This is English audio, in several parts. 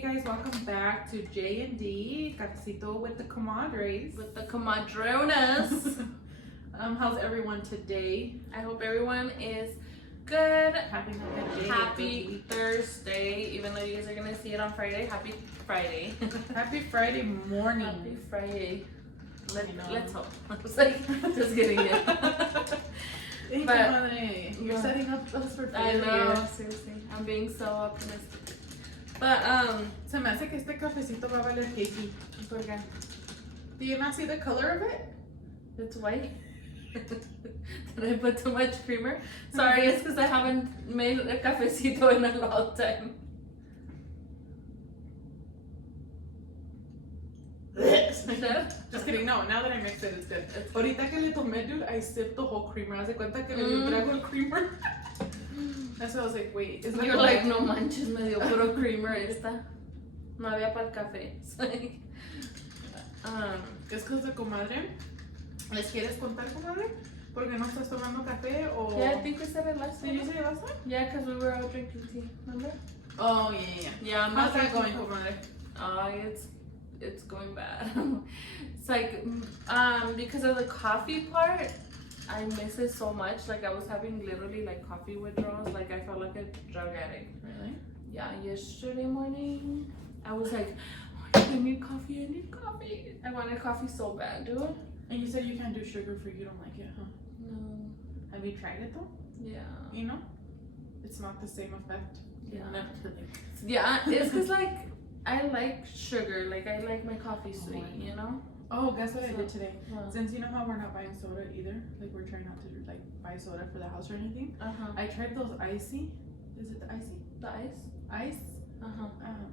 Hey guys, welcome back to J&D Cafeciton with the Comadres. With the comadronas. How's everyone today? I hope everyone is good. Having a good day. Happy Thursday, even though you guys are gonna see it on Friday. Happy Friday. Happy Friday morning. Happy Friday. Let's hope. I was just kidding. Hey, But- Comadre, you're setting up us for I failure. know, seriously. I'm being so optimistic. But Se me hace que este cafecito va a valer cakey. ¿por qué? Do you not see the color of it? It's white. Did I put too much creamer? Sorry, it's because I haven't made a cafecito in a long time. Just kidding. No, now that I mixed it, it's good. Ahorita que le tomé, dude, I sipped the whole creamer. Haz de cuenta que le di un trago al creamer. That's why I was like, wait. It's You're like, no manches, me dio puro creamer esta. No había para el café. It's like, Es que de comadre. ¿Les quieres contar, comadre? ¿Por qué no estás tomando café o...? yeah, I think we said it last Did you time. say it last time? Yeah, because we were all drinking tea, remember? Oh, yeah. Yeah, I'm How's not that going, drinking comadre? It's going bad. It's like, because of the coffee part, I miss it so much. Like, I was having literally like coffee withdrawals. Like, I felt like a drug addict. Really? Yeah, yesterday morning, I was like, oh, I need coffee, I need coffee. I wanted coffee so bad, dude. And you said you can't do sugar free. You don't like it, huh? No. Have you tried it, though? Yeah. You know? It's not the same effect. Yeah. No, really. Yeah, it's because, like, I like sugar. Like, I like my coffee sweet, you know? Oh, guess what I did today? Huh. Since you know how we're not buying soda either, like we're trying not to like buy soda for the house or anything. Uh-huh. I tried those icy. Is it the icy? The ice? Ice. Uh-huh.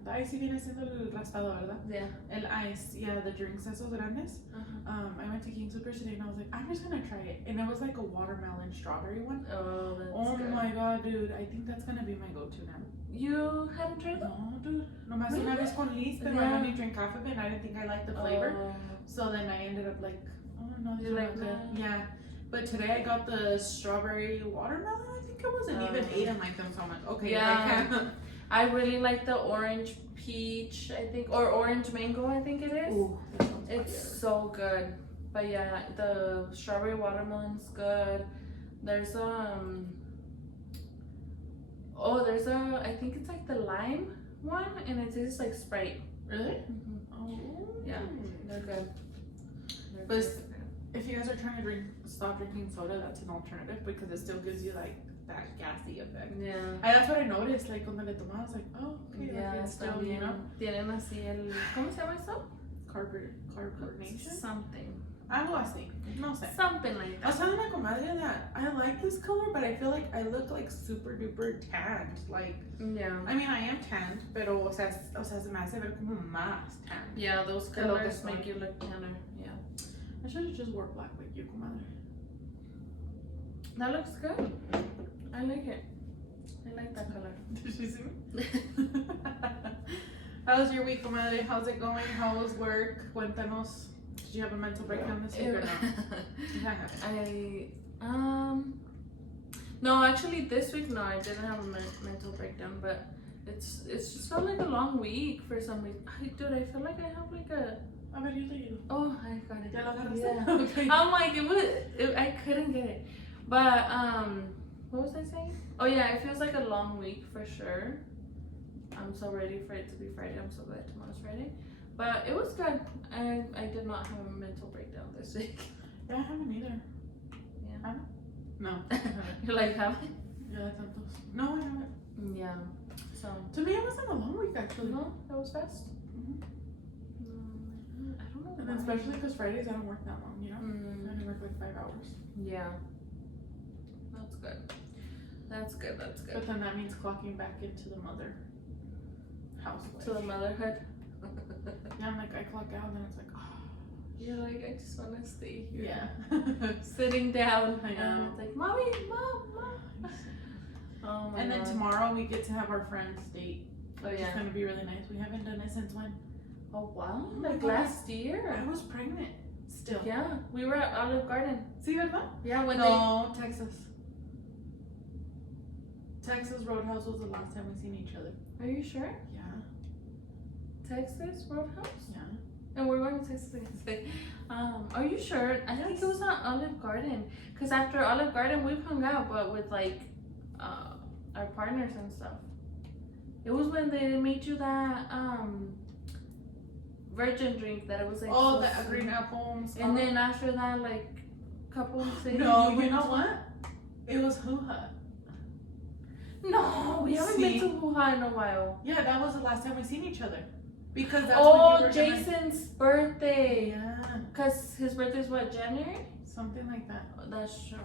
The icy viene siendo el raspado, ¿verdad? Yeah. El ice, yeah, the drinks esos grandes. Uh-huh. I went to King Super today and I was like, I'm just gonna try it, and it was like a watermelon strawberry one. Oh, that's Oh good. my god, dude! I think that's gonna be my go-to now. You hadn't tried that? No, dude. Nomás Really? una vez con Liz, but Yeah. I only drink half of it, and I didn't think I liked the flavor. Oh. So then I ended up like, oh no, these You are like not good. that? Yeah. But today I got the strawberry watermelon. I think it was, and even Oh. Aiden liked them so much. Okay, Yeah. I can. I really like the orange peach, I think, or orange mango, I think it is. Ooh, that sounds It's so good. But yeah, the strawberry watermelon's good. There's I think it's like the lime one, and it tastes like Sprite. really? Mm-hmm. Oh. Yeah, they're good. They're But good. if you guys are trying to stop drinking soda, that's an alternative because it still gives you like that gassy effect. Yeah. That's what I noticed. Like cuando le tomaba, I was like, oh, okay, Yeah, like it's still, you know, Tienen así el, ¿cómo se llama eso? carbonation. Something. Algo así. No sé. Something like I was that. telling my comadre that I like this color, but I feel like I look like super duper tanned. Like, Yeah. I mean, I am tanned, pero o sea, se me hace ver como más tanned. Yeah, those Que lo que colors son. make you look tanner. Yeah. I should have just wore black like you, comadre. That looks good. I like it. I like that color. Did you see me? How's your week, comadre? How's it going? How was work? Cuéntanos. Did you have a mental breakdown this week or no? No, actually this week no, I didn't have a mental breakdown, but it's just felt like a long week for some reason. Dude, I feel like I have like a A ver, yo te ayudo. oh, I got it. ¿Ya lo agarraste? Yeah. Okay. I'm like I couldn't get it, but what was I saying? Oh yeah, it feels like a long week for sure. I'm so ready for it to be Friday. I'm so glad tomorrow's Friday. But it was good. I did not have a mental breakdown this week. Yeah, I haven't either. Yeah. Haven't? No. I haven't. You're like, have I? Yeah, tantos. No, I haven't. Yeah. So To me, it wasn't a long week actually. no, that was fast. Mhm. I don't know. And then why. especially because Fridays I don't work that long, you know? I Mm, only work like 5 hours. yeah. That's good. That's good. That's good. But then that means clocking back into the mother house. To the motherhood. Yeah, I'm like, I clock out and then it's like, oh. You're like, I just want to stay here. Yeah. Sitting down. I know. And it's like, mommy, mom. Oh my And then God. tomorrow we get to have our friends date. Oh Which yeah. is gonna be really nice. We haven't done it since when? Oh wow. Oh my Like God. last year. I was pregnant. Still. Yeah. We were at Olive Garden. See, ¿verdad? Yeah. When No, Texas. Texas Roadhouse was the last time we seen each other. they. Are you sure? Yeah. Texas Roadhouse? Yeah. And we're going to Texas again. Are you sure? I think it was on Olive Garden. Because after Olive Garden, we've hung out, but with like our partners and stuff. It was when they made you that virgin drink that it was like. Oh, so the sweet. green apple. And then after that, like couple weeks later. No, you know what? It was hoo-ha. No, we haven't been to Hoo-Ha in a while. Yeah, that was the last time we seen each other. Because that's when you were Jason's birthday. Yeah. Because his birthday's what, January? Something like that. Oh, that's true.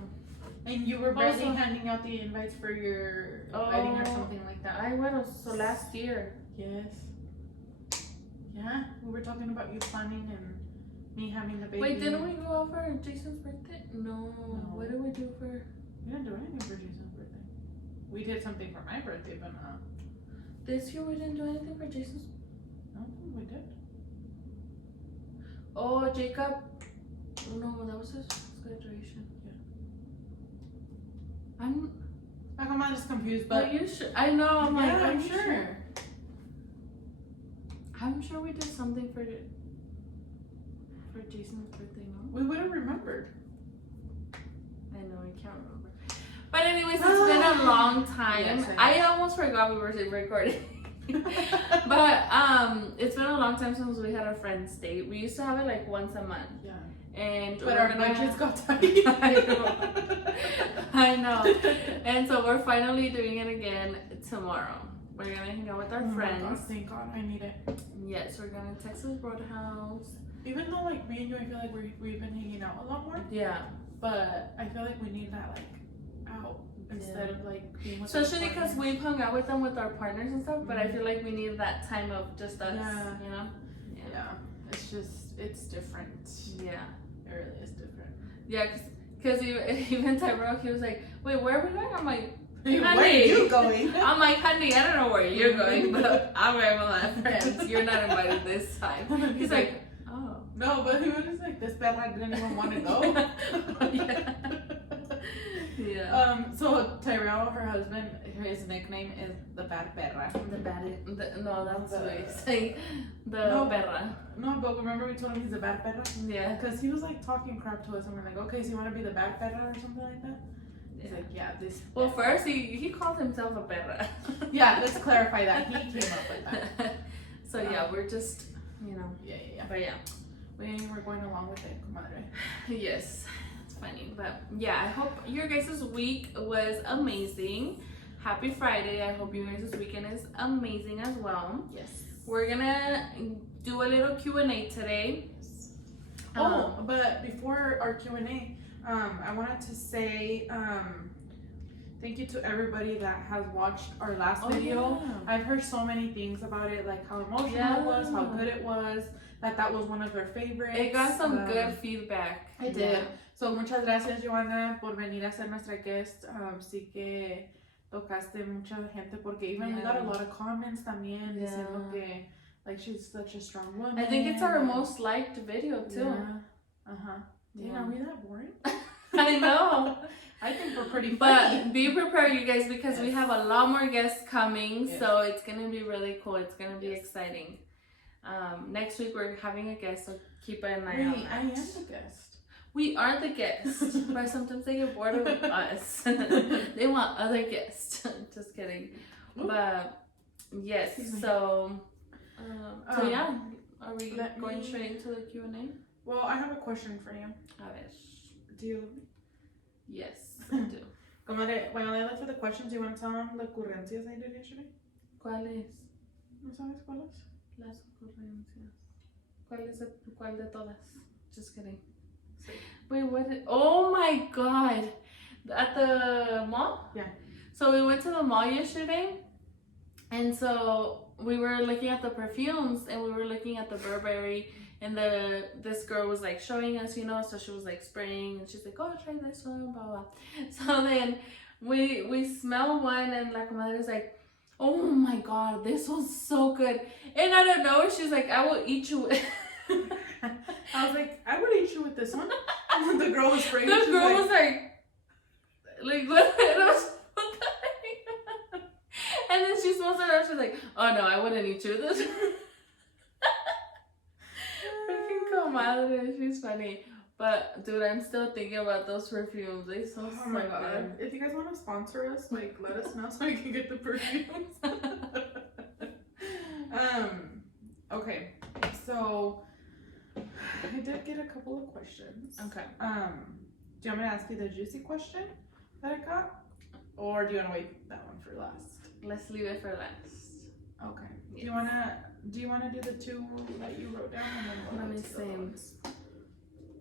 And you were barely handing out the invites for your wedding or something like that. I went so last year. Yes. Yeah, we were talking about you planning and me having the baby. Wait, didn't we go out for Jason's birthday? No. What did we do for? We didn't do anything for Jason's birthday. We did something for my birthday, but not. This year we didn't do anything for Jason's. No, we did. Oh, Jacob. No, that was his graduation. Yeah. I'm just confused, but. Are you sure? I know. I'm like, I'm sure. I'm sure we did something for Jason's birthday. No, we would have remembered. I know, I can't remember. But anyways, it's been a long time. Yes, I almost forgot we were recording. But it's been a long time since we had our friends date. We used to have it like once a month. Yeah. But our budgets got tight. I know. And so we're finally doing it again tomorrow. We're gonna hang out with our friends. God, thank God, I need it. Yes, we're going to Texas Roadhouse. Even though like me and you, I feel like we've been hanging out a lot more. Yeah. But I feel like we need that like out instead of like being with. Especially because we've hung out with them with our partners and stuff. But I feel like we need that time of just us. Yeah. You know. Yeah. It's different. Yeah. It really is different. Yeah, because even Tyrell, he was like, "Wait, where are we going?" I'm like, "Where are you going?" I'm like, "Honey, I don't know where you're going, but I'm with my friends. You're not invited this time." He's like, "Oh." No, but he was just like, "This perra didn't even want to go." Yeah. Yeah. So Tyrell, her husband, his nickname is the bad perra. No, that's what he's saying. Perra. No, but remember we told him he's a bad perra? Yeah. Because he was like talking crap to us and we're like, okay, so you want to be the bad perra or something like that? He's like, yeah, this. Well, first he called himself a perra. Yeah, let's clarify that. He came up with that. So yeah, we're just, you know. Yeah. But yeah. We're going along with it, comadre. Yes. It's funny. But yeah, I hope your guys' week was amazing. Happy Friday. I hope you guys' weekend is amazing as well. Yes. We're gonna do a little Q&A today. But before our Q&A, I wanted to say thank you to everybody that has watched our last video. Yeah. I've heard so many things about it, like how emotional it was, how good it was, that was one of their favorites. It got some good feedback. It did. So muchas gracias, Joanna, por venir a ser nuestra guest. Sí que tocaste mucha gente porque even we got a lot of comments también diciendo que like she's such a strong woman. I think it's our most liked video too. Yeah. Dang, are we that boring? I know. I think we're pretty funny. But be prepared, you guys, because we have a lot more guests coming. Yes. So it's going to be really cool. It's going to be exciting. Next week, we're having a guest, so keep an eye on that. I am the guest. We are the guests, but sometimes they get bored of us. They want other guests. Just kidding. Ooh. But yes, so yeah, are we going straight into the Q&A? Well, I have a question for you. A ver. Do you? Yes, I do. Comadre, while I look for the questions, you want to tell them the ocurrencias I did yesterday? ¿Cuáles? ¿No sabes cuáles? Las ocurrencias. ¿Cuál de todas? Just kidding. Sí. Wait, oh my god! At the mall? Yeah. So we went to the mall yesterday, and so we were looking at the perfumes, and we were looking at the Burberry, and this girl was like showing us, you know, so she was like spraying, and she's like, oh, try this one, blah, blah. So then we smell one, and La Comadre was like, oh my god, this was so good. And I don't know, she's like, I will eat you with. I was like, I would eat you with this one. The girl was spraying. The girl was like what? And then she smells it up. She's like, oh no, I wouldn't eat you with this. Comadres, she's funny. But dude, I'm still thinking about those perfumes. They so Oh my god. If you guys want to sponsor us, like let us know so we can get the perfumes. Okay. So I did get a couple of questions. Okay. Do you want me to ask you the juicy question that I got? Or do you want to wait that one for last? Let's leave it for last. Okay. Yes. Do you wanna do the two that you wrote down and then we'll Let me go to the other ones? see.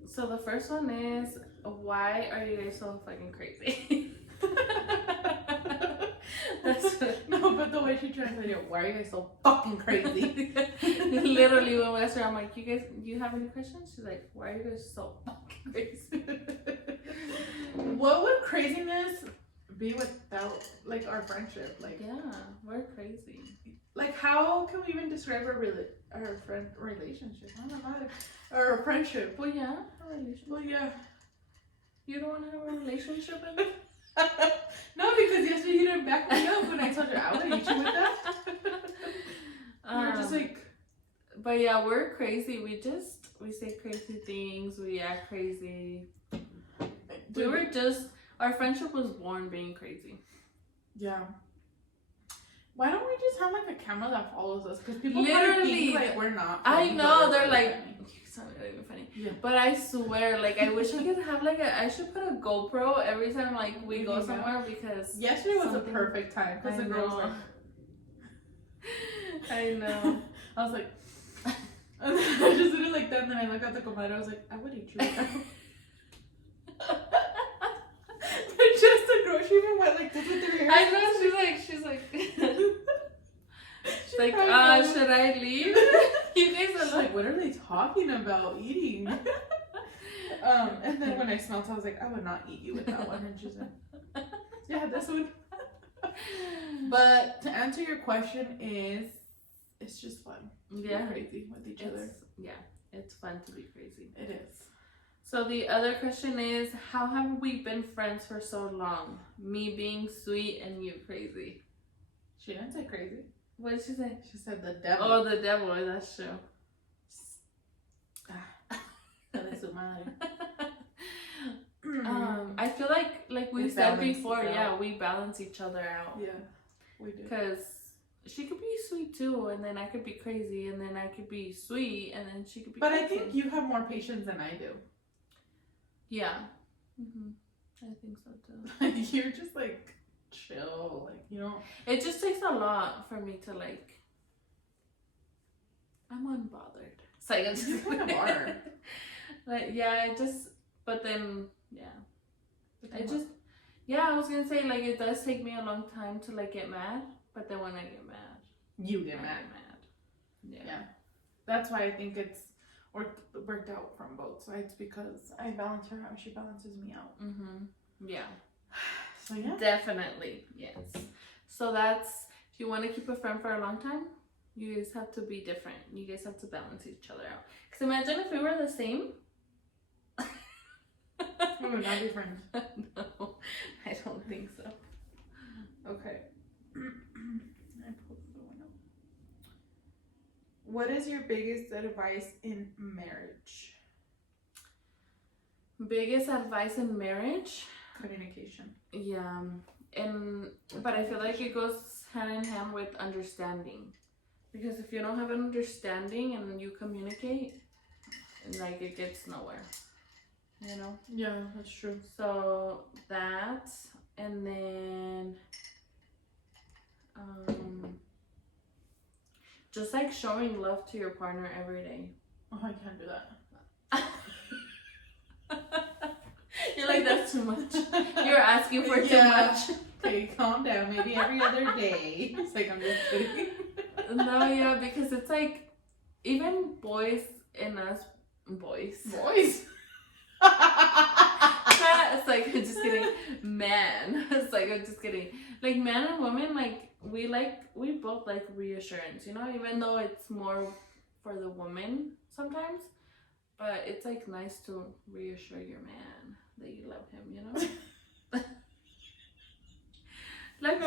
So the first one is, why are you guys so fucking crazy? That's No, but the way she translated it, why are you guys so fucking crazy? Literally when we asked her, I'm like, do you have any questions? She's like, why are you guys so fucking crazy? What would craziness be without like our friendship? Like, yeah, we're crazy. like how can we even describe our relationship? I don't know. Or a friendship. Well, yeah, a relationship. Well, yeah. You don't want to have a relationship with me? No, because yesterday you didn't back me up when I told you I would hit you with that. You were just like. But yeah, we're crazy. We say crazy things. We act crazy. Our friendship was born being crazy. Yeah. Why don't we just have like a camera that follows us? Because people literally think like we're not. I know, they're like, funny. you sound really funny. Yeah. But I swear, like, I wish I could have like I should put a GoPro every time like we go somewhere because yesterday was a perfect time because the girls were. I know. I was like, and then I just did it like that, and then I looked at the comadre. I was like, I would eat you. Just the girl, she even went like this with her hair. I know. She's like. She's like, should I leave? You guys are like, what are they talking about eating? And then when I smelled it, I was like, I would not eat you with that one. And she's like, yeah, this one. But to answer your question it's just fun. Yeah. We're crazy with each other. Yeah, it's fun to be crazy. It is. So the other question is, how have we been friends for so long? Me being sweet and you crazy. She didn't say crazy. What did she say? She said the devil. Oh, the devil. That's true. I feel like we said before, yeah, we balance each other out. Yeah, we do. Because she could be sweet too, and then I could be crazy, and then I could be sweet, and then she could be. But crazy. I think you have more patience than I do. Yeah. I think so too. You're just like chill, like you know. It just takes a lot for me to like. I'm unbothered. It's like You kind of are. Like yeah, but then yeah, I was gonna say like it does take me a long time to like get mad, but then when I get mad, you get mad. Yeah. That's why I think it's worked out from both sides because I balance her out, she balances me out. Yeah. So yeah. Definitely yes. So that's if you want to keep a friend for a long time, you guys have to be different. You guys have to balance each other out. Because imagine if we were the same. We would not be friends. No, I don't think so. Okay. I pulled the one up. What is your biggest advice in marriage? Biggest advice in marriage? Communication. Yeah. But I feel like it goes hand in hand with understanding. Because if you don't have an understanding and you communicate, like it gets nowhere. You know? Yeah, that's true. So that, and then just like showing love to your partner every day. Oh, I can't do that. You're like, that's too much. You're asking for too much. Okay, calm down. Maybe every other day. It's like, I'm just kidding. No, yeah, because it's like, even boys in us, boys. It's like, I'm just kidding. Man. It's like, I'm just kidding. Like, man and woman, like, we both like reassurance, you know? Even though it's more for the woman sometimes. But it's like nice to reassure your man that you love him, you know? Like,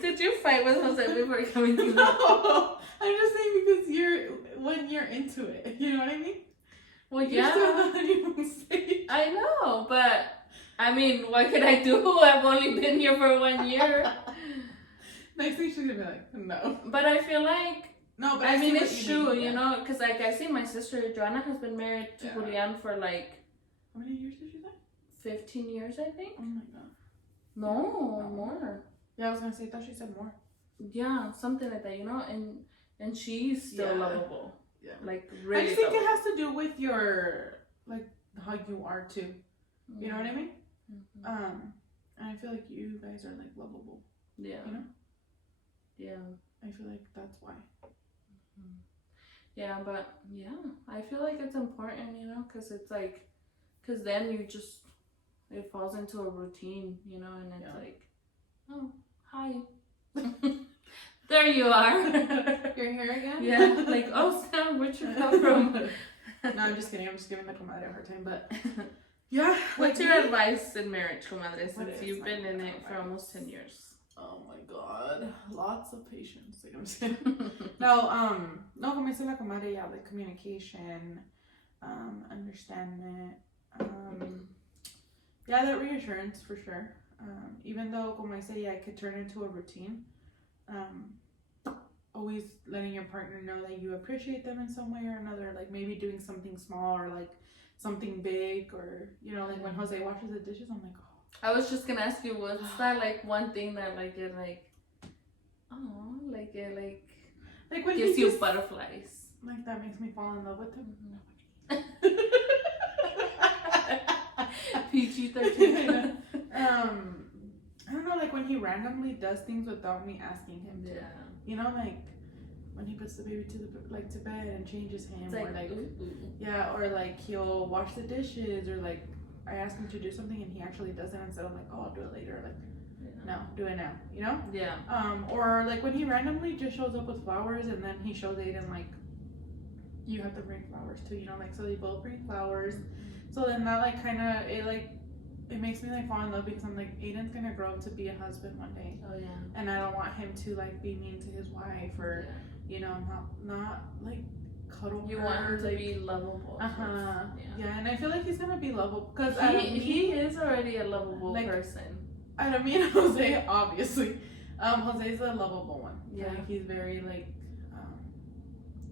did you fight with Jose before coming to me? No, I'm just saying because when you're into it, Well, You're still in yeah. the honeymoon stage. I know, but I mean, what can I do? I've only been here for 1 year. Next thing she's gonna be like, no. But I feel like, No, but I mean, see what it's you true, mean, you know, because like I see my sister Joanna has been married to Yeah. Julian for like How many years did you say? 15 years, I think. Oh my god. No, No. more. Yeah, I was gonna say, I thought she said more. Yeah, something like that, you know, and she's still Yeah. lovable. Yeah. Like I really. just think lovable. it has to do with your, like, how you are too. You know what I mean? Mm-hmm. And I feel like you guys are like lovable. Yeah. You know? Yeah. I feel like that's why. Yeah, but yeah, I feel like it's important, you know, because it's like, because then you just, it falls into a routine, you know, and it's like, oh, hi. There you are. You're here again? Yeah, like, oh, Sam, where'd you come from? No, I'm just kidding. I'm just giving the comadre a hard time, but yeah. What's like your me- advice in marriage, Comadre, What since is you've my been in it for advice? almost 10 years? Oh my god, lots of patience. Like I'm just kidding. No, como dice la comadre, yeah, like communication, understanding, yeah, that reassurance for sure. Even though, como I say, yeah, it could turn into a routine. Always letting your partner know that you appreciate them in some way or another, like maybe doing something small or like something big, or you know, like when Jose washes the dishes, I'm like, oh. I was just gonna ask you, what's that like one thing that like it like, oh, like it Like when gives he you just, butterflies? like that makes me fall in love with him. PG-13. I don't know, like when he randomly does things without me asking him to. Yeah. You know, like when he puts the baby to bed and changes him, It's or like, like ooh. yeah, or like he'll wash the dishes, or like I ask him to do something and he actually does it instead of like, oh, I'll do it later. Like, no, do it now. You know? Yeah. Or like when he randomly just shows up with flowers and then he shows Aiden like, you have to bring flowers too. You know, like so they both bring flowers. So then that like kind of it makes me like fall in love, because I'm like, Aiden's gonna grow up to be a husband one day. Oh yeah. And I don't want him to like be mean to his wife, or you know, not like cuddle You her, want him to like, be lovable. Yeah, and I feel like he's gonna be lovable, because he is already a lovable like, person. Out of me and Jose, obviously, Jose's a lovable one. Yeah. Like, he's very like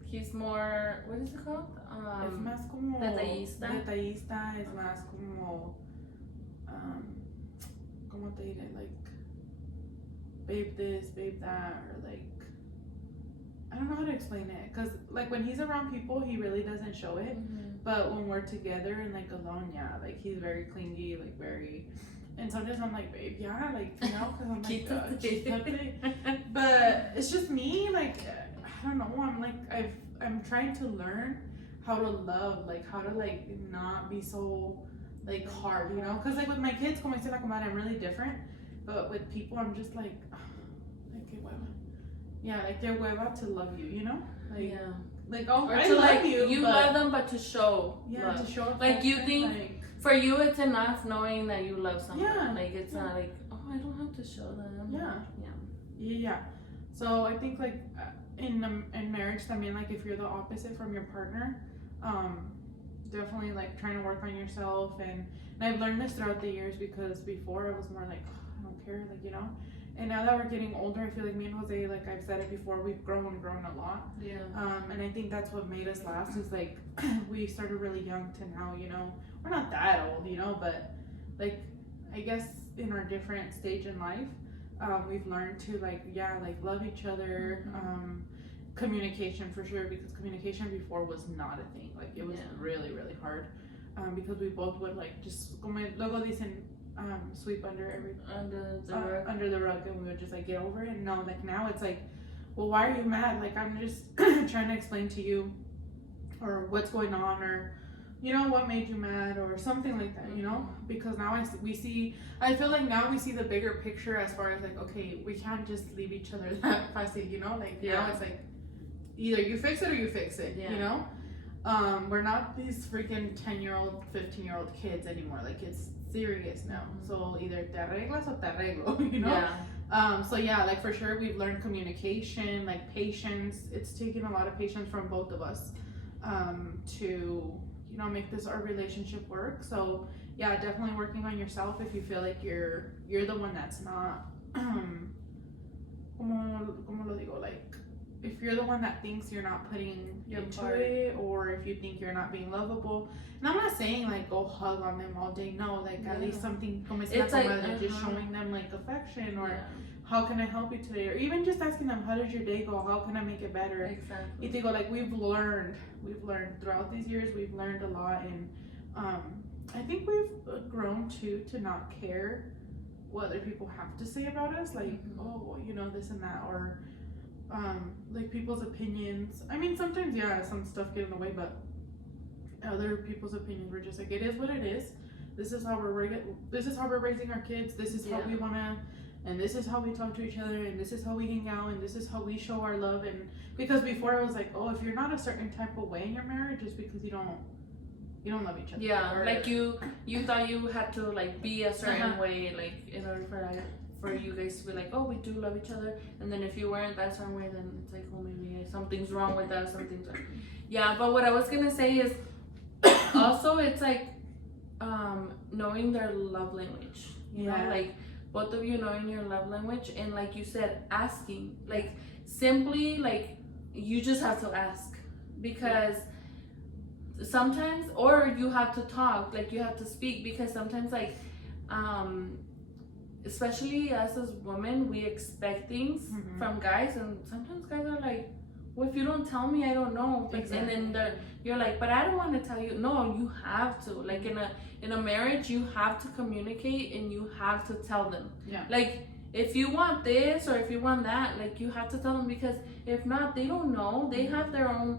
He's more, what is it called? es más como detallista. Detallista, es más como ¿cómo te diré? Like, babe this, babe that, or like, I don't know how to explain it, because like when he's around people he really doesn't show it, but when we're together and like alone, yeah, like he's very clingy, like very, and sometimes I'm like, babe, yeah, like, you know, because I'm like, quítate. But it's just me, like, I don't know, I'm like, I'm trying to learn how to love, like how to like not be so like hard, you know, because like with my kids, como dice la comadre, I'm really different, but with people I'm just like que hueva. Yeah, like they're hueva to love you, you know, like yeah. Like, oh, Or I to love like you, but love them, but to show yeah, love. to show affection, Like, you think like, for you it's enough knowing that you love someone. Yeah, Like it's yeah. not like, oh, I don't have to show them. Yeah. Yeah. So I think like in marriage, I mean, like if you're the opposite from your partner, definitely like trying to work on yourself, and I've learned this throughout the years, because before I was more like, oh, I don't care, like, you know, and now that we're getting older, I feel like me and Jose, like I've said it before, we've grown a lot. Yeah. And I think that's what made us last, is like we started really young to now, you know, we're not that old, you know, but like I guess in our different stage in life, we've learned to like love each other. Communication for sure, because communication before was not a thing. Like it was really hard, because we both would like just como luego dicen, sweep under the rug, and we would just like get over it. And no, like now it's like, well, why are you mad? Like I'm just trying to explain to you, or what's going on, or you know, what made you mad, or something like that, you know, because now I feel like now we see the bigger picture, as far as like, okay, we can't just leave each other that fácil, you know, like now it's like either you fix it or you fix it, you know. We're not these freaking 10-year-old 15-year-old kids anymore, like it's serious now. So either te arreglas o te arreglo, you know. So yeah, like for sure we've learned communication, like patience. It's taken a lot of patience from both of us to you know, make this our relationship work. So yeah, definitely working on yourself if you feel like you're the one that's not como lo digo, like if you're the one that thinks you're not putting Your into part. it, or if you think you're not being lovable. And I'm not saying like go hug on them all day. No, like at least something como dice la It's like, comadre, just showing them like affection, or Yeah, how can I help you today, or even just asking them how did your day go, how can I make it better. exactly. Y digo, like we've learned throughout these years, we've learned a lot, and I think we've grown too to not care what other people have to say about us, like oh well, you know, this and that, or like people's opinions. I mean, sometimes yeah, some stuff get in the way, but other people's opinions were just like, it is what it is. This is how we're raising our kids. This is how we wanna, and this is how we talk to each other, and this is how we hang out, and this is how we show our love. And because before it was like, oh, if you're not a certain type of way in your marriage, it's because you don't love each other. Yeah, or, like you thought you had to like be a certain way, like in order for you guys to be like, oh, we do love each other. And then if you weren't that certain way, then it's like, oh, maybe something's wrong with us, something's wrong. Yeah, but what I was gonna say is also it's like knowing their love language, you know, like both of you knowing your love language, and like you said, asking, like simply, like you just have to ask, because sometimes, or you have to talk, like you have to speak, because sometimes like especially us as women, we expect things from guys, and sometimes guys are like, well, if you don't tell me, I don't know. Exactly. And then you're like, but I don't want to tell you. No, you have to. Like in a marriage, you have to communicate, and you have to tell them. Yeah. Like if you want this or if you want that, like you have to tell them, because if not, they don't know. They have their own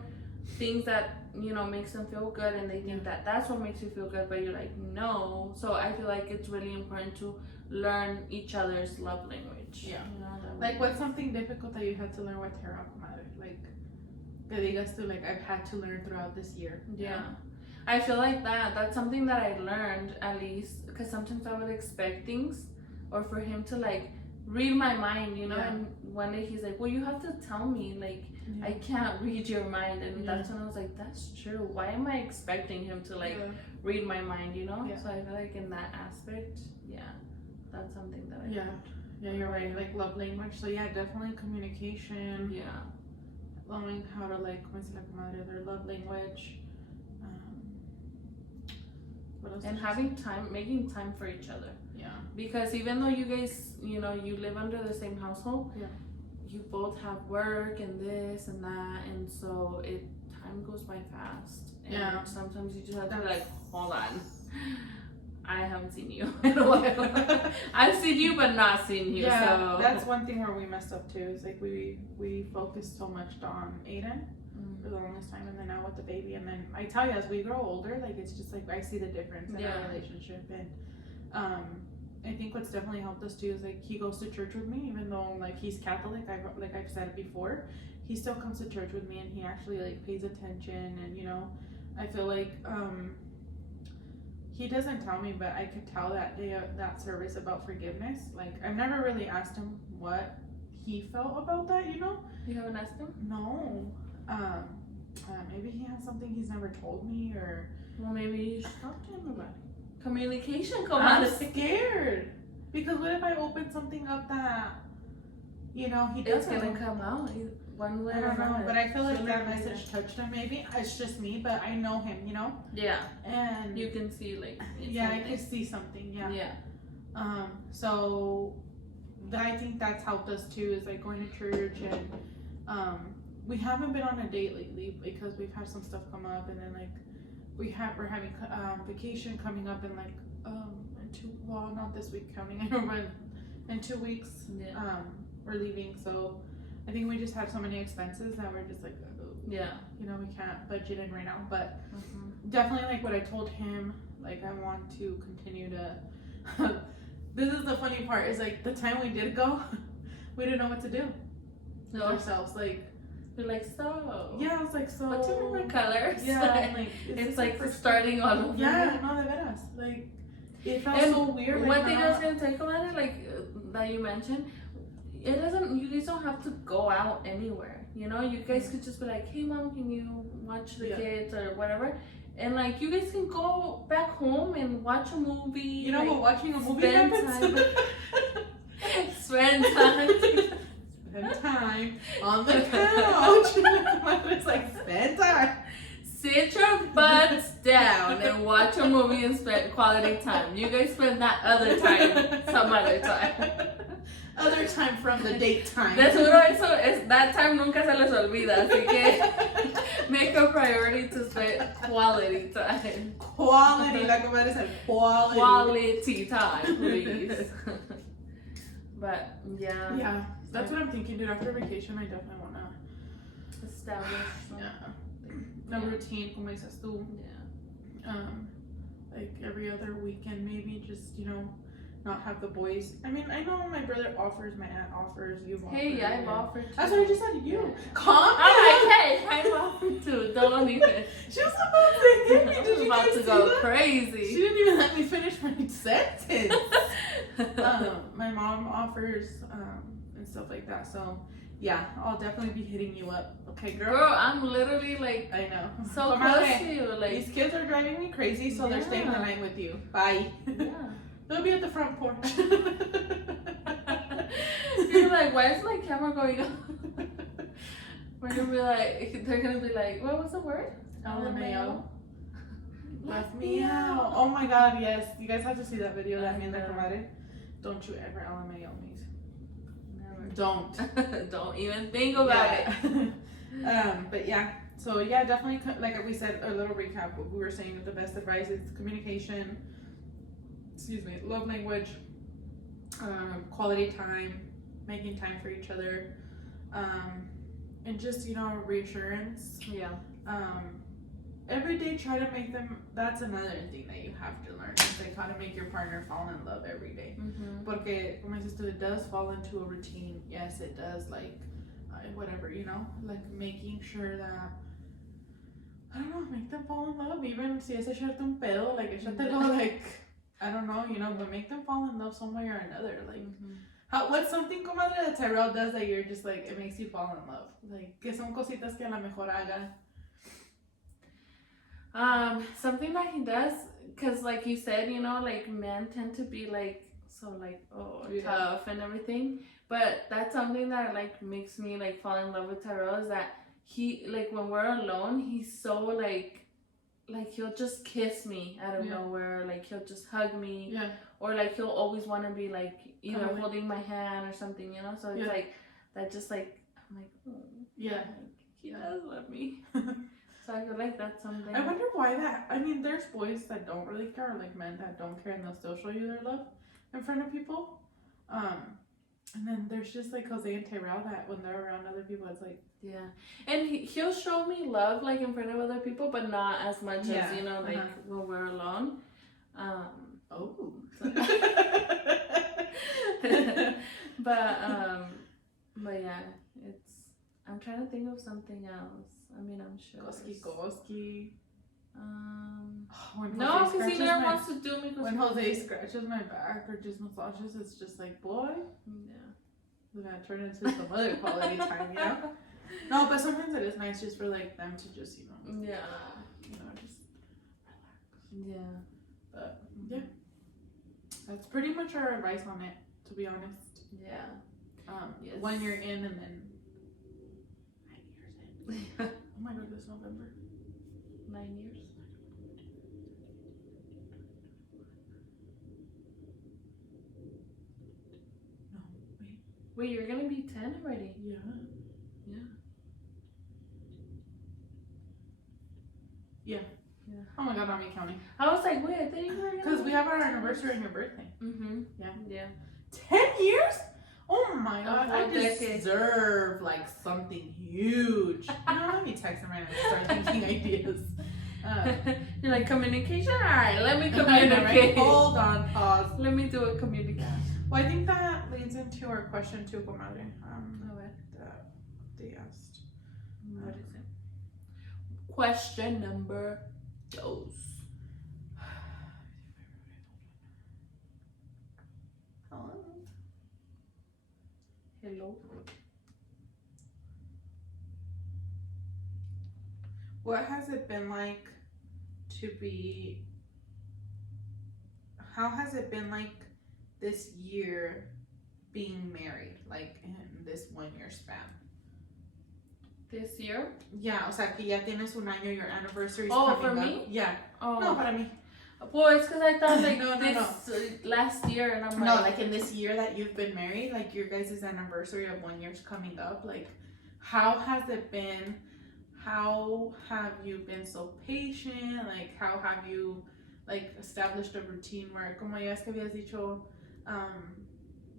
things that, you know, makes them feel good, and they think that that's what makes you feel good, but you're like, no. So I feel like it's really important to learn each other's love language. Yeah. You know, like what's something difficult that you had to learn with Tara, comadre? Like que digas tú, like I've had to learn throughout this year. Yeah. I feel like that's something that I learned, at least, because sometimes I would expect things, or for him to like read my mind, you know. And one day he's like, well, you have to tell me, like I can't read your mind. And that's when I was like, that's true. Why am I expecting him to like read my mind, you know? So I feel like in that aspect, that's something that I learned. Yeah, you're right. Like love language. So yeah, definitely communication. Yeah. Learning how to like, como dice la comadre, their love language. What else? And having time, making time for each other. Yeah. Because even though you guys, you know, you live under the same household, you both have work and this and that, and so time goes by fast. And sometimes you just have to be like, hold on, I haven't seen you in a while. I've seen you, but not seen you. Yeah, so that's one thing where we messed up too. Is like we focused so much on Aiden for the longest time, and then now with the baby, and then I tell you, as we grow older, like it's just like I see the difference in our relationship, and I think what's definitely helped us too is like he goes to church with me, even though like he's Catholic. I've said it before, he still comes to church with me, and he actually like pays attention, and you know, I feel like he doesn't tell me, but I could tell that day of that service about forgiveness. Like I've never really asked him what he felt about that, you know. You haven't asked him? No. Maybe he has something he's never told me, or well, maybe you should talk to him about it. Communication, I'm scared. Because what if I open something up that, you know, he doesn't. It's gonna come out one way or another. But I feel like that message touched him. Maybe it's just me, but I know him, you know. Yeah. And you can see like. I can see something. Yeah. Yeah. So, I think that's helped us too. Is like going to church, and we haven't been on a date lately because we've had some stuff come up, and then like we're having vacation coming up in like not this week counting, I know, but in 2 weeks we're leaving. So I think we just have so many expenses that we're just like you know, we can't budget in right now. But definitely like what I told him, like I want to continue to this is the funny part, is like the time we did go, we didn't know what to do with ourselves. Like you're like, so I was like, so what's your favorite colors? Like it's like starting all over. Yeah, no, de veras. Like it felt so weird. Like, one thing I was gonna take about it, like that you mentioned, you guys don't have to go out anywhere. You know, you guys could just be like, hey mom, can you watch the kids or whatever, And like you guys can go back home and watch a movie. You know like, what watching a movie spend happens? Spend time. Spend time on the couch. It's like spend time. Sit your butts down and watch a movie and spend quality time. You guys spend that other time some other time. Other time from the date time. De seguro eso es, that time nunca se les olvida, así que make a priority to spend quality time. Quality, la comadre said quality. Quality time, please. But yeah. Yeah, that's what I'm thinking, dude. After vacation, I definitely wanna establish a routine, como dices tú. Yeah. Like every other weekend, maybe just not have the boys. I mean, I know my brother offers, my aunt offers, you've offered. Hey, I've offered too. That's what I just said to you. Yeah. Calm down. I'm like, hey, I've offered too. Don't even. She was about to hit me. I Did was you about guys to see go that? crazy. She didn't even let me finish my sentence. My mom offers and stuff like that. So yeah, I'll definitely be hitting you up. Okay, girl. Girl, I'm literally like I know. so Come close on, to you. Like, these kids are driving me crazy, so they're staying the Yeah. night with you. Bye. yeah. They'll be at the front porch. You're like, why is my camera going on? We're gonna be like, they're gonna be like, what was the word? LMAO. Left me out. Oh my god, yes. You guys have to see that video that me and the comadre. Don't you ever LMAO me. Never. Don't. Don't even think about it. But yeah. So yeah, definitely, like we said, a little recap. What we were saying that the best advice is communication, love language, quality time, making time for each other, and just, reassurance. Yeah. Every day try to make them, that's another thing that you have to learn, is like how to make your partner fall in love every day. Mm-hmm. Porque, como dices tú, it does fall into a routine. Yes, it does, like, whatever, like making sure that, I don't know, make them fall in love. Even si es echarte un pedo, like, échatelo, like, I don't know, but make them fall in love some way or another. Like, what's something, comadre, that Tyrell does that you're just like, it makes you fall in love? Like, que son cositas que a lo mejor haga. Something that he does, cause like you said, like men tend to be like so like tough and everything. But that's something that like makes me like fall in love with Tyrell, is that he, like, when we're alone, he's so like he'll just kiss me out of nowhere, like he'll just hug me, or like he'll always want to be like either holding my hand or something, so it's like that, just like I'm like, oh, like, he does love me. So I feel like that's something. I wonder why that. I mean, there's boys that don't really care, or like men that don't care, and they'll still show you their love in front of people. And then there's just like Jose and Tyrell that when they're around other people, it's like, and he'll show me love like in front of other people, but not as much as like when we're alone. oh. But yeah, I'm trying to think of something else. I mean, I'm sure. Koski. No, because he never wants to do me. When Jose scratches my back or just massages, it's just like, boy. Yeah. We're gonna turn into some other quality time, No, but sometimes it is nice just for like them to just, just relax. Yeah. But yeah, that's pretty much our advice on it, to be honest. Yeah. Yes. When you're in, and then 9 years in. Oh my god, this November. 9 years. No, Wait, you're gonna be 10 already? Yeah. Yeah. Oh my god, not me counting. I was like, wait, I think you were gonna. Because we have our anniversary on your birthday. Yeah. 10 years? Oh my god, whole I decade. deserve like something huge. Let me text him right now and start thinking ideas. You're like, communication? Alright, let me I know, communicate. right? Hold on, pause. Let me do a communication. Well, I think that leads into our question too, comadre. That they asked. What is it? Question number 2. Hello. What has it been like to be, how has it been like this year being married, like in this 1 year span? This year? Yeah, o sea, que ya tienes un año, your anniversary is Oh, coming for up. me? Yeah. Oh. No, para mí. Well, it's because I thought like No. last year, and I'm No, like, like in this year that you've been married, like your guys' anniversary of 1 year's coming up, like how has it been? How have you been so patient? Like how have you like established a routine where, como ya es que habías dicho,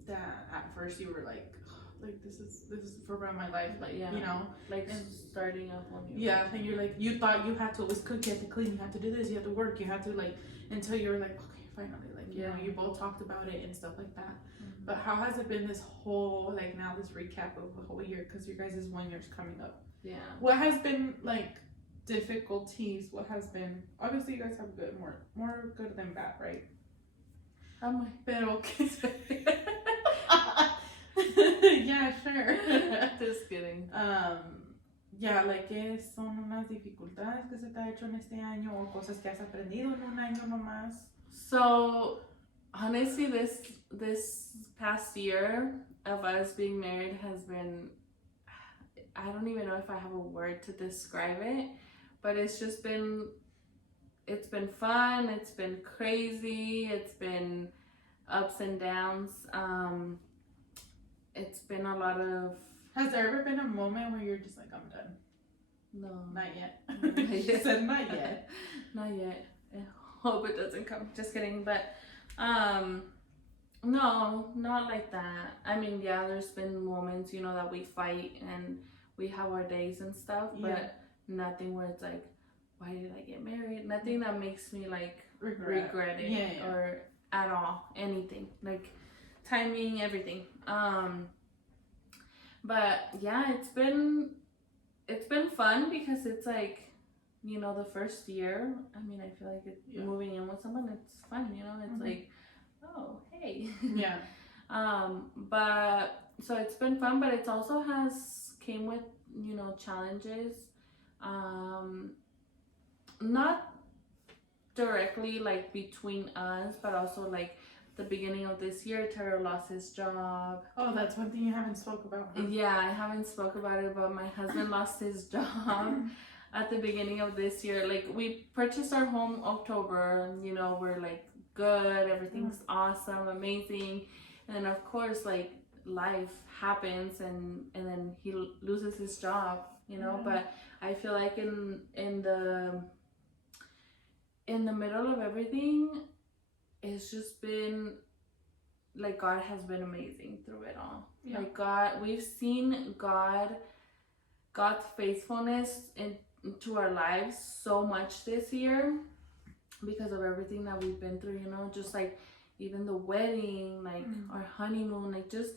that at first you were like this is for real my life, like yeah, you know, like and starting up on you. Yeah, and you're like, you thought you had to always cook, you had to clean, you had to do this, you had to work, you had to like, until you were like, okay, finally, like you know, you both talked about it and stuff like that. Mm-hmm. But how has it been this whole, like now this recap of the whole year, because your guys' 1 year's coming up? Yeah. What has been like difficulties? What has been, obviously you guys have good, more good than bad, right? Pero que yeah, sure. Just kidding. Yeah, like, ¿qué son unas dificultades que se te ha hecho en este año o cosas que has aprendido en un año nomás? So, honestly, this past year of us being married has been, I don't even know if I have a word to describe it, but it's just been, it's been fun, it's been crazy, it's been ups and downs. It's been a lot of... Has there ever been a moment where you're just like, I'm done? No. Not yet. She said not yet. Not yet. I hope it doesn't come. Just kidding. But, no, not like that. I mean, yeah, there's been moments, you know, that we fight and we have our days and stuff, but nothing where it's like, why did I get married? Nothing that makes me like regret it or at all. Anything. Like timing, everything. But yeah, it's been fun because it's like, you know, the first year, I mean, I feel like moving in with someone, it's fun, you know, it's like, oh, hey. Yeah. But so it's been fun, but it also came with, you know, challenges. Not directly like between us, but also like the beginning of this year, Tara lost his job. Oh, that's one thing you haven't spoke about, huh? Yeah, I haven't spoke about it, but my husband lost his job at the beginning of this year. Like, we purchased our home October, and, you know, we're like, good, everything's awesome, amazing. And then, of course, like, life happens, and then he loses his job, you know. But I feel like in the middle of everything, it's just been like, God has been amazing through it all. Yeah. Like, God, we've seen God's faithfulness into our lives so much this year because of everything that we've been through, you know, just like even the wedding, like our honeymoon, like just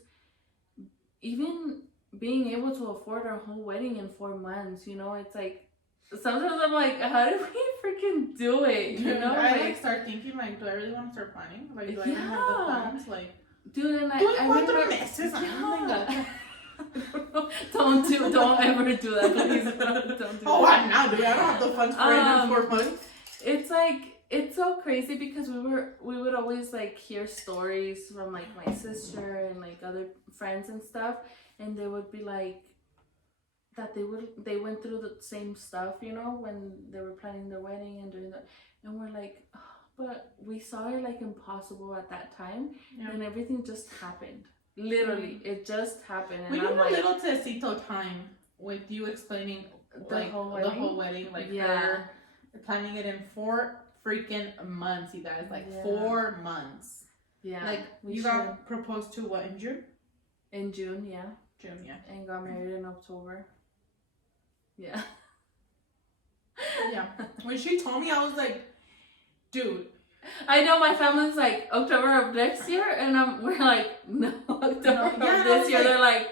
even being able to afford our whole wedding in 4 months, you know. It's like, sometimes I'm like, how did we freaking do it? You know, I like start thinking like, do I really want to start planning? Like, do I even have the funds? Like, dude, and I don't ever do that, please. Don't do oh, that. I'm not, dude. I don't have the funds for it in 4 months. It's like, it's so crazy because we would always like hear stories from like my sister and like other friends and stuff, and they would be like, that they went through the same stuff, you know, when they were planning their wedding and doing that, and we're like, oh, but we saw it like impossible at that time, and everything just happened. Literally, it just happened. And we I'm need like, a little tecito time with you explaining the whole wedding, like her planning it in 4 freaking months, you guys, like 4 months. Yeah, like you got proposed to what, in June? In June, June, and got married in October. Yeah. Yeah. When she told me, I was like, dude. I know my family's like, October of next year, and we're like, no, October of this year. Like,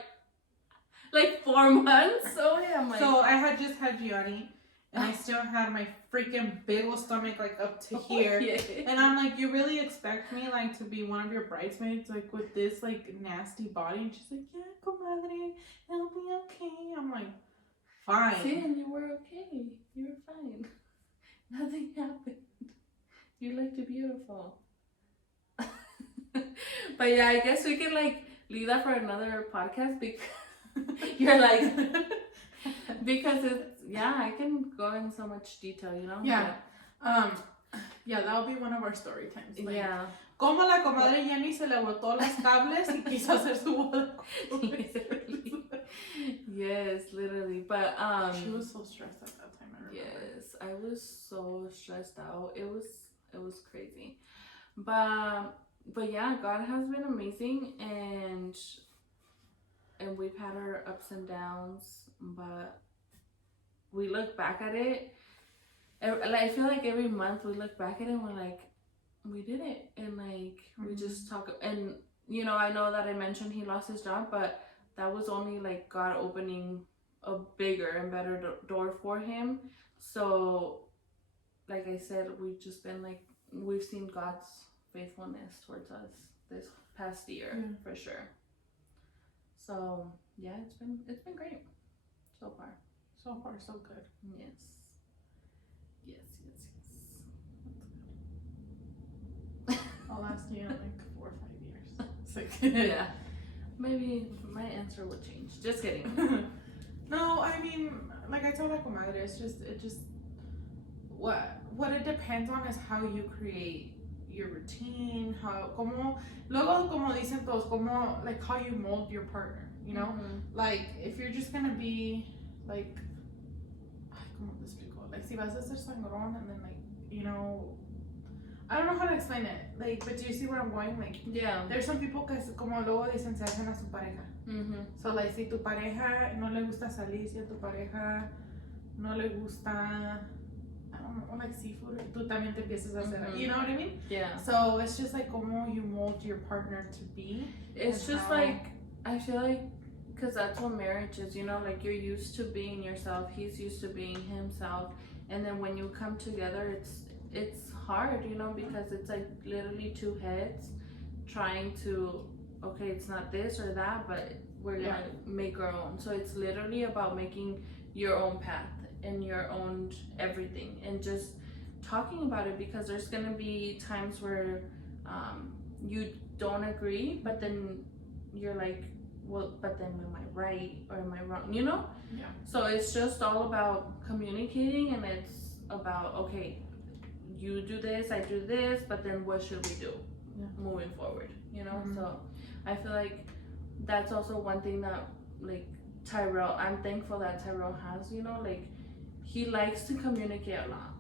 they're like 4 months. So yeah, I'm like, so I had just had Gianni, and I still had my freaking big old stomach like up to here. And I'm like, you really expect me like to be one of your bridesmaids like with this like nasty body? And she's like, yeah, comadre, it'll be okay. I'm like, fine. See, and you were okay. You were fine. Nothing happened. You looked beautiful. But yeah, I guess we could like leave that for another podcast because you're like because it's I can go in so much detail, you know? Yeah. Yeah, that'll be one of our story times. Like, yeah. Como la comadre Jenny se le botó las cables y quiso hacer su boda. Yes, literally. But she was so stressed at that time, I remember. Yes, I was so stressed out. It was crazy. But yeah, God has been amazing, and we've had our ups and downs, but we look back at it. I feel like every month we look back at it and we're like, we did it, and like we just talk. And you know, I know that I mentioned he lost his job, but that was only like God opening a bigger and better door for him. So like I said, we've just been like, we've seen God's faithfulness towards us this past year for sure. So yeah, it's been great so far. So far, so good. Yes. I'll last you in like 4 or 5 years. It's like yeah, maybe my answer will change. Just kidding. No, I mean, like I told la comadre, it just what it depends on is how you create your routine, luego como dicen todos, como like how you mold your partner, you know? Like if you're just gonna be like, como te explico, like si vas a ser sangrón and then like, you know, I don't know how to explain it, like, but do you see where I'm going? Like, yeah, there's some people que como luego dicen se hacen a su pareja. So like si tu pareja no le gusta salir, si a tu pareja no le gusta, I don't know, like seafood, tú también te empiezas a hacer, you know what I mean? Yeah. So it's just like como you mold your partner to be. It's just like, I feel like, because that's what marriage is, you know, like you're used to being yourself, he's used to being himself, and then when you come together, it's hard, you know, because it's like literally two heads trying to, okay, it's not this or that, but we're gonna make our own. So it's literally about making your own path and your own everything, and just talking about it, because there's gonna be times where you don't agree, but then you're like, well, but then am I right or am I wrong, you know? Yeah. So it's just all about communicating, and it's about, okay, you do this, I do this, but then what should we do moving forward, you know? So I feel like that's also one thing that like Tyrell, I'm thankful that Tyrell has, you know, like he likes to communicate a lot.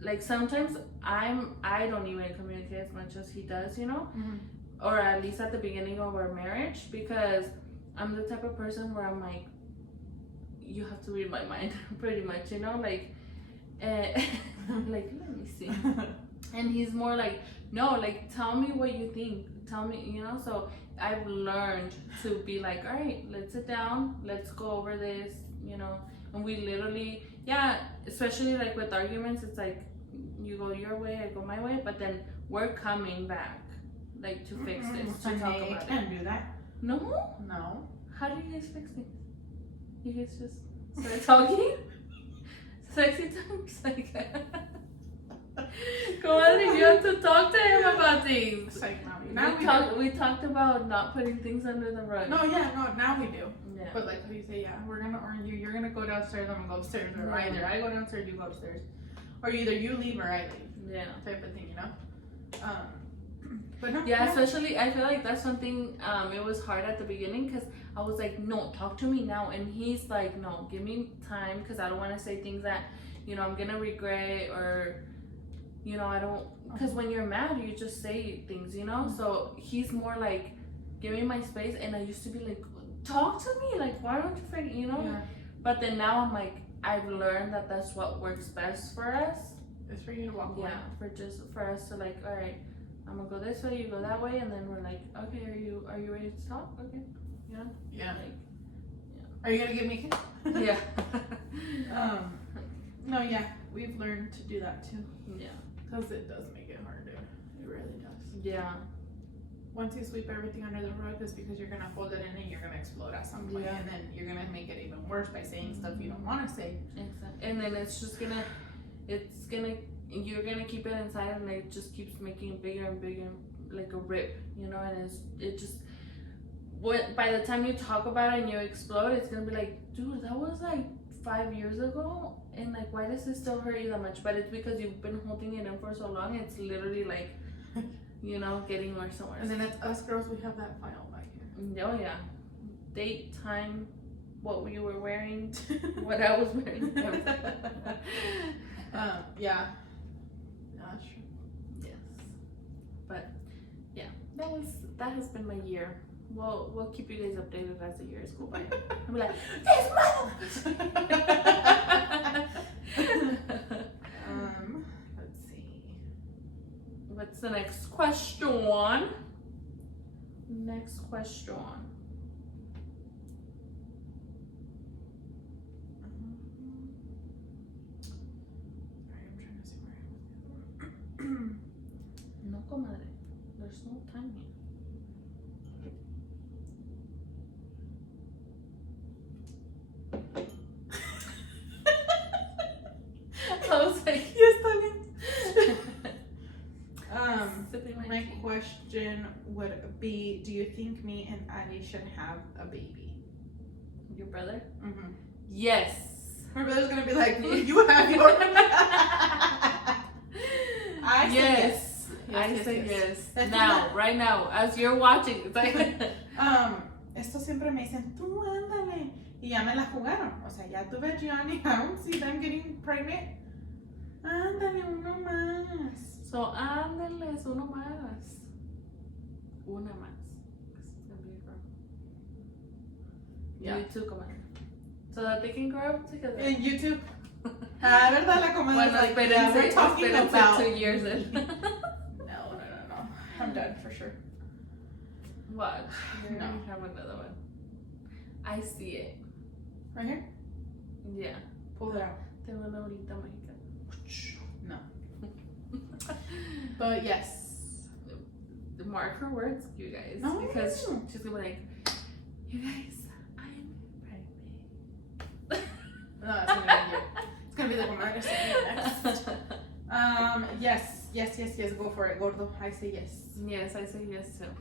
Like sometimes I don't even communicate as much as he does, you know, or at least at the beginning of our marriage, because I'm the type of person where I'm like, you have to read my mind pretty much, you know, like like, let me see. And he's more like, no, like tell me what you think, tell me, you know. So I've learned to be like, all right, let's sit down, let's go over this, you know. And we literally, especially like with arguments, it's like you go your way, I go my way, but then we're coming back like to fix this, to talk about it. Can't do that. No. How do you guys fix things? You guys just start talking? Sexy times, like Comadre, you have to talk to him about things. It's like we talked about not putting things under the rug. No, now we do. Yeah. But like how you say, we're gonna argue, you're gonna go downstairs, I'm gonna go upstairs, or either I go downstairs, you go upstairs, or either you leave or I leave. Yeah. Type of thing, you know. But no. Yeah, especially I feel like that's something. It was hard at the beginning because I was like, no, talk to me now, and he's like, no, give me time, because I don't want to say things that, you know, I'm gonna regret, or, you know, I don't, because when you're mad, you just say things, you know. So he's more like, give me my space, and I used to be like, talk to me, like, why don't you freaking, you know? Yeah. But then now I'm like, I've learned that that's what works best for us. It's for you to walk away. Yeah, for us to like, all right, I'm gonna go this way, you go that way, and then we're like, okay, are you ready to talk? Okay, you know? Yeah. Like, are you gonna give me a kiss? Yeah. No, yeah, we've learned to do that too. Yeah. Because it does make it harder. It really does. Yeah. Once you sweep everything under the rug, it's because you're gonna hold it in and you're gonna explode at some point, and then you're gonna make it even worse by saying stuff you don't want to say. Exactly. And then it's just gonna, you're gonna keep it inside, and it just keeps making it bigger and bigger, like a rip, you know, and it just, by the time you talk about it and you explode, it's gonna be like, dude, that was like 5 years ago, and like, why does it still hurt you that much? But it's because you've been holding it in for so long, it's literally like, you know, getting worse and worse. And then it's us girls, we have that file right here. Oh yeah, date, time, what you were wearing, what I was wearing. Yeah, that's true. Yes, but yeah, that has been my year. We'll keep you guys updated as the years go by. I'll be like, this mother. Let's see. What's the next question? Next question. Sorry, I'm trying to see where I was. No, comadre. There's no time here. I was like, yes, darling. My tea. question would be, do you think me and Addie should have a baby? Your brother? Mm-hmm. Yes. My brother's gonna be like, you have your. I say yes. I say yes. Now, right now, as you're watching, it's like. Esto siempre me dicen, tú ándale. Y ya me la jugaron. O sea, ya tuve Gianni. I don't see them getting pregnant. Ándale, uno más. So, ándale, uno más. Una más. It's gonna be a girl. Yeah. You too, comadre. So that they can grow up together. In YouTube. ¿Verdad? La comadre like, yeah, we're talking about 2 years in. No. I'm done for sure. Watch. You're No. gonna have another one. I see it. Right here? Yeah. Pull it out. Tengo una bolita mágica. No. But yes. Mark her words, you guys. No. Because she's gonna be like, you guys, I'm pregnant. No, it's gonna be you. It's gonna be the comadre next. Yes. Go for it, gordo. I say yes. Yes, I say yes too.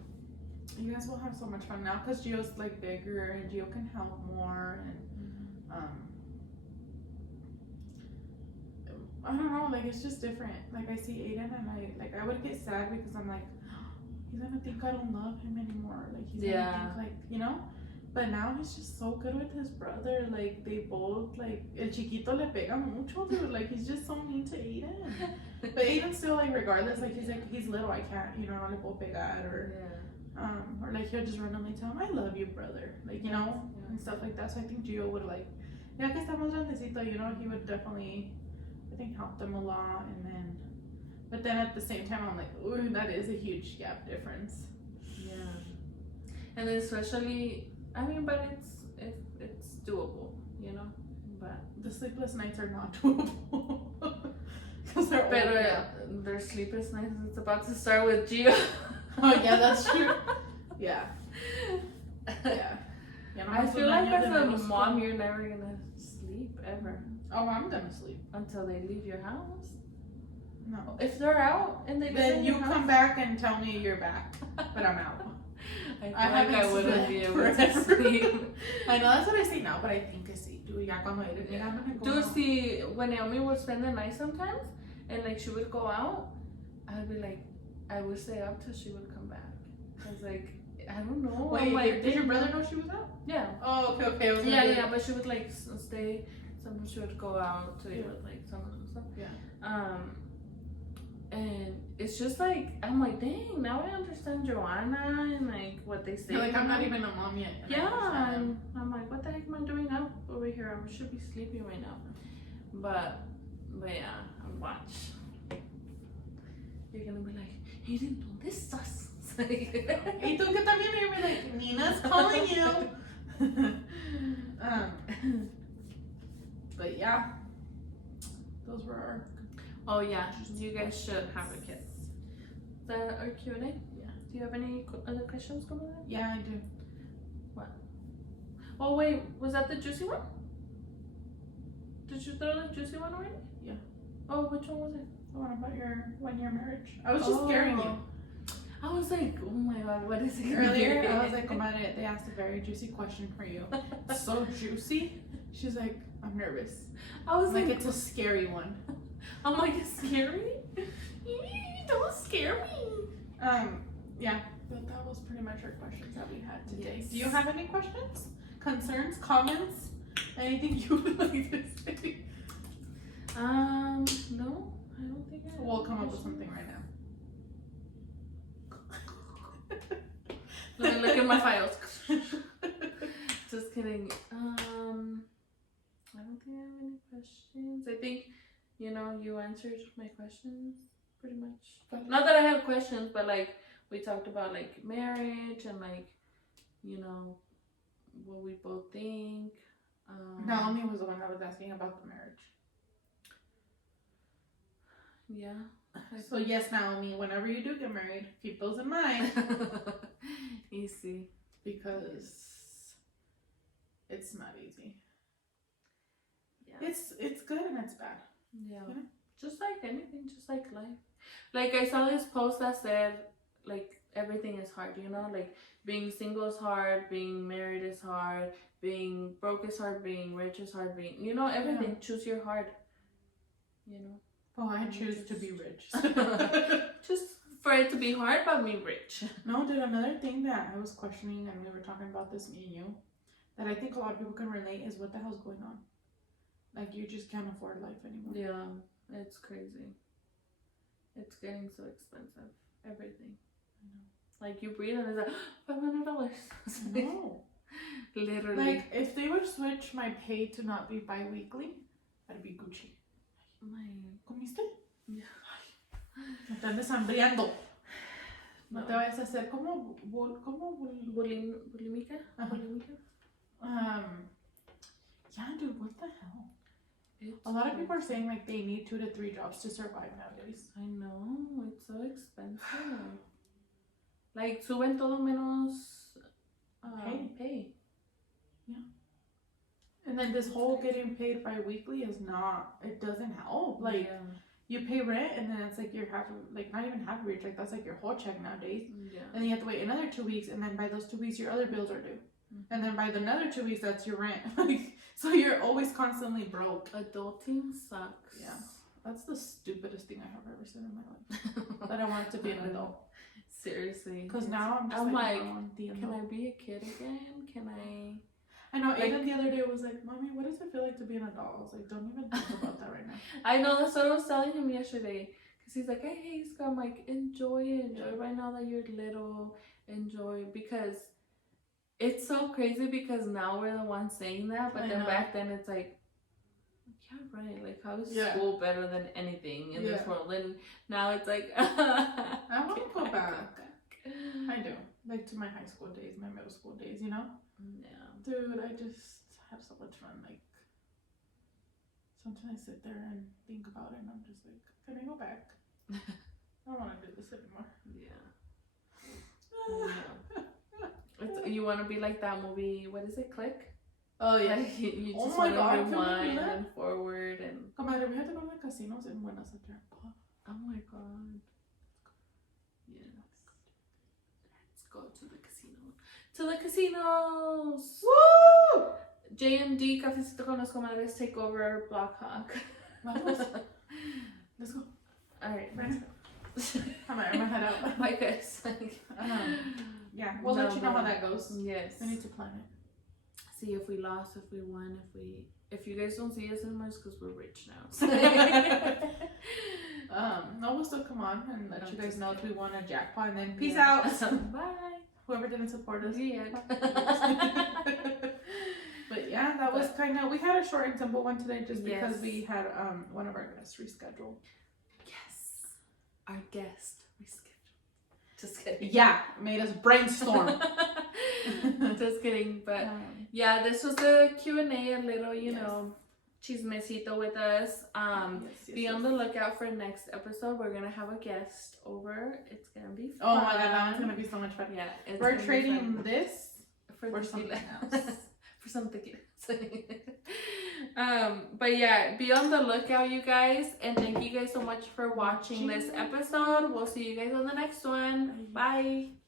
You guys will have so much fun now because Gio's like bigger and Gio can help more and I don't know, like it's just different. Like I see Aiden and I would get sad because I'm like, he's gonna think I don't love him anymore. Like he's gonna think like, you know? But now he's just so good with his brother. Like they both like el chiquito le pega mucho, dude. Like he's just so mean to Aiden. But Aiden still like regardless, like he's little, I can't, you know, no le puedo pegar or like he'll just randomly tell him, I love you, brother. Like, you know, and stuff like that. So I think Gio would like, ya que estamos grandecito, you know, he would definitely, I think, help them a lot. And then, but then at the same time, I'm like, ooh, that is a huge gap difference. Yeah. And especially, I mean, but it's doable, you know. But the sleepless nights are not doable. Because they're better. Their sleepless nights is about to start with Gio. Oh yeah, that's true. Yeah. I feel like as a mom, you're never gonna sleep ever. Oh, I'm gonna sleep until they leave your house. No. If they're out and they then you come back and tell me you're back, but I'm out. I wouldn't be able to sleep. I know that's what I say now, but I think I see. Dude, ya cuando eres mira, I'm gonna go. Dude, see, when Naomi would spend the night sometimes, and like she would go out, I'd be like, I would stay up till she would come back. I was like, I don't know. Wait, like, did your brother know she was out? Yeah. Oh, okay. Yeah, but she would like stay. Sometimes she would go out to eat with like someone and stuff. Yeah. And it's just like, I'm like, dang, now I understand Joanna and like what they say. You're like, I'm not even a mom yet. Yeah, and I'm like, what the heck am I doing up over here? I should be sleeping right now. But yeah, watch. You're gonna be like, you didn't know this sus. Y tú que también, you're like, Nina's calling you. But yeah, those were our. Oh yeah, you guys should have a kid. Is that our Q&A? Yeah. Do you have any other questions coming in? Yeah, I do. What? Oh wait, was that the juicy one? Did you throw the juicy one already? Yeah. Oh, which one was it? The one about your 1-year marriage. I was just scaring you. I was like, oh my god, what is it? Earlier, I was like, Comadre, they asked a very juicy question for you. So juicy. She's like, I'm nervous. I was like, it's a scary one. I'm like, scary? Don't scare me. Yeah. But that was pretty much our questions that we had today. Yes. Do you have any questions? Concerns? Comments? Anything you would like to say? No, I don't think I have. We'll come up with something right now. Let me look at my files. Just kidding. I don't think I have any questions. I think, you know, you answered my questions pretty much. Not that I have questions, but like we talked about like marriage and like, you know, what we both think. Naomi was the one that was asking about the marriage. Yeah. So yes, Naomi, whenever you do get married, keep those in mind. Easy. Because it's not easy. Yeah. It's good and it's bad. Yeah. You know? Just like anything, just like life. Like I saw this post that said like everything is hard, you know, like being single is hard, being married is hard, being broke is hard, being rich is hard, being, you know, everything. Yeah. Choose your hard, you know. Oh, I choose to be rich. Just for it to be hard, but me rich. No, dude, another thing that I was questioning, and we were talking about this, me and you, that I think a lot of people can relate is what the hell's going on. Like, you just can't afford life anymore. Yeah, it's crazy. It's getting so expensive. Everything. I know. Like, you breathe and it's like, $500. No. Literally. Like, if they would switch my pay to not be bi-weekly, I'd be Gucci. ¿Comiste? Yeah. Me estás deshambriando. No te vayas a hacer como bulímica. Yeah, dude, what the hell? It's a lot of people are saying like they need 2 to 3 jobs to survive nowadays. I know, it's so expensive. Like, suben todo menos pay. Yeah. And then this whole getting paid bi-weekly is not, it doesn't help. Like, you pay rent and then it's like you're half, like not even half rich, like that's like your whole check nowadays. Yeah. And then you have to wait another 2 weeks, and then by those 2 weeks your other bills are due. And then by another 2 weeks that's your rent. So you're always constantly broke. Adulting sucks. Yeah. That's the stupidest thing I have ever said in my life. That I wanted to be an adult. Seriously. Because now I'm just like, can I be a kid again? Can I? I know, Aiden the other day was like, Mommy, what does it feel like to be an adult? I was like, don't even think about that right now. I know, that's what I was telling him yesterday. Because he's like, I hate school. I'm like, enjoy it. Enjoy right now that you're little. Enjoy. Because it's so crazy because now we're the ones saying that. But then back then it's like, yeah, right. Like, how is school better than anything in this world? And now it's like, I want to go back. I do. Like to my high school days, my middle school days, you know? Yeah. Dude, I just have so much fun. Like, sometimes I sit there and think about it and I'm just like, can I go back? I don't want to do this anymore. Yeah. You want to be like that movie, what is it, Click? Oh, yeah. You just want to rewind and forward and... Comadre, we have to go to the casinos in Buenos Aires. Oh my god. Yes. Let's go to the casino. To the casinos! Woo! J&D Cafeciton con las Comadres take over Blackhawk. Let's go. Alright, let's go. I'm gonna head out. Bye guys. Yeah, we'll let you know how that goes. Yes. We need to plan it. See if we lost, if we won, if you guys don't see us anymore, it's because we're rich now. No, we'll still come on and let you guys know if we won a jackpot, and then peace out. Bye. Whoever didn't support us. Yeah. But yeah, that was kind of, we had a short and simple one today just because we had one of our guests rescheduled. Yes. Our guest rescheduled. Just kidding. Yeah, made us brainstorm. Just kidding, but yeah, this was a Q&A, a little, you know, chismecito with us. Be on the lookout for next episode. We're gonna have a guest over. It's gonna be fun. Oh my god, that one's gonna be so much fun. Yeah, we're trading this for something else. For something else. But yeah, be on the lookout, you guys, and thank you guys so much for watching this episode. We'll see you guys on the next one. Bye.